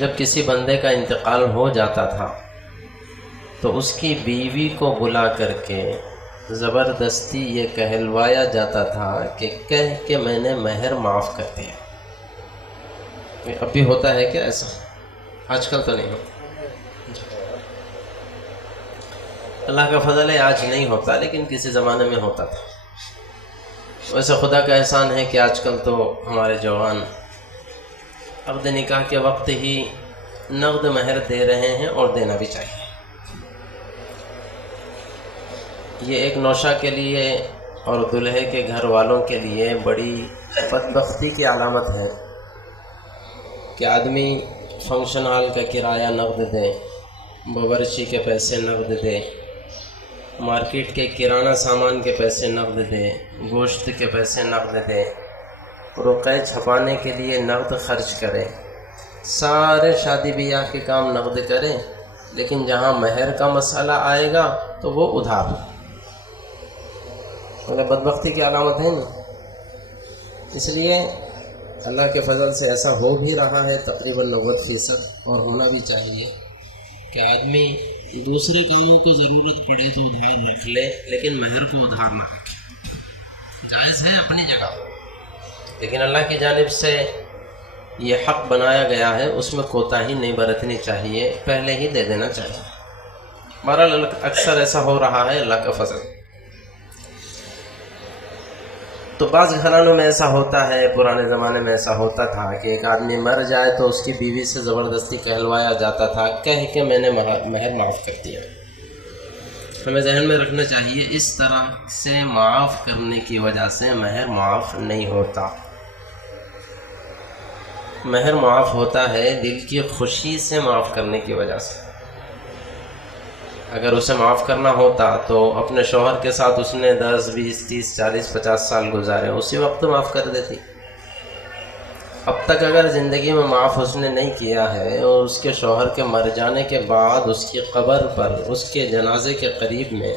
جب کسی بندے کا انتقال ہو جاتا تھا تو اس کی بیوی کو بلا کر کے زبردستی یہ کہلوایا جاتا تھا کہ کہہ کہ میں نے مہر معاف کر دیا۔ اب بھی ہوتا ہے کیا ایسا؟ آج کل تو نہیں ہوتا، اللہ کا فضل ہے آج نہیں ہوتا، لیکن کسی زمانے میں ہوتا تھا۔ ویسے خدا کا احسان ہے کہ آج کل تو ہمارے جوان عقد نکاح کے وقت ہی نقد مہر دے رہے ہیں، اور دینا بھی چاہیے۔ یہ ایک نوشہ کے لیے اور دلہے کے گھر والوں کے لیے بڑی بدبختی کی علامت ہے کہ آدمی فنکشن ہال کا کرایہ نقد دے، باورچی کے پیسے نقد دے، مارکیٹ کے کرانہ سامان کے پیسے نقد دے، گوشت کے پیسے نقد دے، رقعے چھپانے کے لیے نقد خرچ کرے، سارے شادی بیاہ کے کام نقد کرے، لیکن جہاں مہر کا مسئلہ آئے گا تو وہ ادھار۔ بدبختی کی علامت ہے نا۔ اس لیے اللہ کے فضل سے ایسا ہو بھی رہا ہے تقریباً 90%، اور ہونا بھی چاہیے کہ آدمی دوسرے کاموں کو ضرورت پڑے تو ادھار رکھ لے، لیکن مہر کو ادھار نہ رکھے۔ جائز ہے اپنی جگہ، لیکن اللہ کی جانب سے یہ حق بنایا گیا ہے، اس میں کوتاہی نہیں برتنی چاہیے، پہلے ہی دے دینا چاہیے۔ بہرحال اکثر ایسا ہو رہا ہے، اللہ کا فضل۔ تو بعض گھرانوں میں ایسا ہوتا ہے، پرانے زمانے میں ایسا ہوتا تھا کہ ایک آدمی مر جائے تو اس کی بیوی سے زبردستی کہلوایا جاتا تھا کہہ کہ میں نے مہر معاف کر دیا۔ ہمیں ذہن میں رکھنا چاہیے اس طرح سے معاف کرنے کی وجہ سے مہر معاف نہیں ہوتا۔ مہر معاف ہوتا ہے دل کی خوشی سے معاف کرنے کی وجہ سے۔ اگر اسے معاف کرنا ہوتا تو اپنے شوہر کے ساتھ اس نے 10 20 30 40 50 سال گزارے، اسی وقت معاف کر دیتی۔ اب تک اگر زندگی میں معاف اس نے نہیں کیا ہے، اور اس کے شوہر کے مر جانے کے بعد اس کی قبر پر، اس کے جنازے کے قریب میں،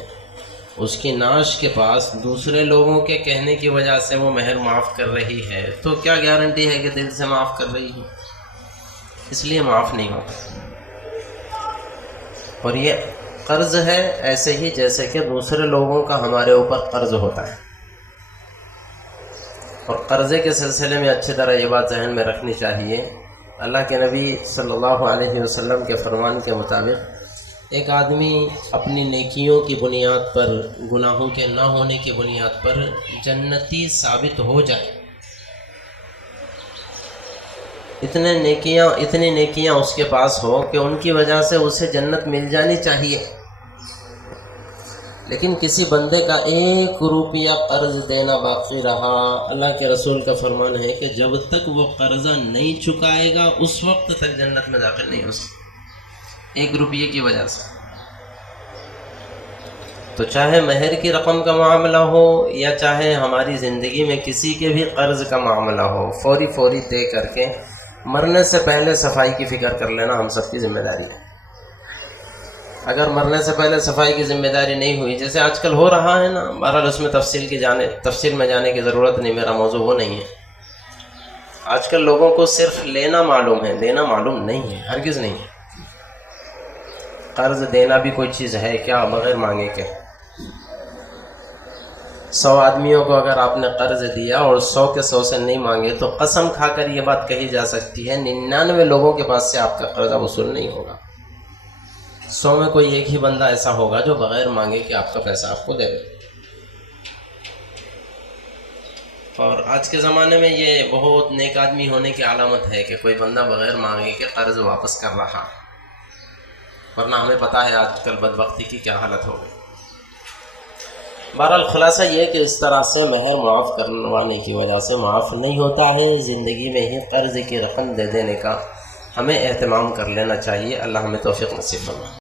اس کی نعش کے پاس دوسرے لوگوں کے کہنے کی وجہ سے وہ مہر معاف کر رہی ہے، تو کیا گارنٹی ہے کہ دل سے معاف کر رہی ہے؟ اس لیے معاف نہیں ہوتا۔ اور یہ قرض ہے، ایسے ہی جیسے کہ دوسرے لوگوں کا ہمارے اوپر قرض ہوتا ہے۔ اور قرضے کے سلسلے میں اچھی طرح یہ بات ذہن میں رکھنی چاہیے، اللہ کے نبی صلی اللہ علیہ وسلم کے فرمان کے مطابق ایک آدمی اپنی نیکیوں کی بنیاد پر، گناہوں کے نہ ہونے کی بنیاد پر جنتی ثابت ہو جائے، اتنی نیکیاں اس کے پاس ہو کہ ان کی وجہ سے اسے جنت مل جانی چاہیے، لیکن کسی بندے کا 1 روپیہ قرض دینا باقی رہا، اللہ کے رسول کا فرمان ہے کہ جب تک وہ قرضہ نہیں چکائے گا اس وقت تک جنت میں داخل نہیں ہو سکتا، 1 روپیے کی وجہ سے۔ تو چاہے مہر کی رقم کا معاملہ ہو یا چاہے ہماری زندگی میں کسی کے بھی قرض کا معاملہ ہو، فوری دے کر کے مرنے سے پہلے صفائی کی فکر کر لینا ہم سب کی ذمہ داری ہے۔ اگر مرنے سے پہلے صفائی کی ذمہ داری نہیں ہوئی، جیسے آج کل ہو رہا ہے نا، بہرحال اس میں تفصیل میں جانے کی ضرورت نہیں، میرا موضوع وہ نہیں ہے۔ آج کل لوگوں کو صرف لینا معلوم ہے، دینا معلوم نہیں ہے، ہرگز نہیں ہے۔ قرض دینا بھی کوئی چیز ہے کیا بغیر مانگے کے؟ 100 آدمیوں کو اگر آپ نے قرض دیا اور 100 کے 100 سے نہیں مانگے تو قسم کھا کر یہ بات کہی جا سکتی ہے 99 لوگوں کے پاس سے آپ کا قرضہ وصول نہیں ہوگا، 100 میں کوئی ایک ہی بندہ ایسا ہوگا جو بغیر مانگے کہ آپ کا پیسہ آپ کو دے دے۔ اور آج کے زمانے میں یہ بہت نیک آدمی ہونے کی علامت ہے کہ کوئی بندہ بغیر مانگے کہ قرض واپس کر رہا، ورنہ ہمیں پتہ ہے آج کل بدبختی کی کیا حالت ہو گئی۔ بہرحال خلاصہ یہ کہ اس طرح سے مہر معاف کروانے کی وجہ سے معاف نہیں ہوتا ہے، زندگی میں ہی قرض کی رقم دے دینے کا ہمیں اہتمام کر لینا چاہیے۔ اللہ ہمیں توفیق نصیب فرمائے۔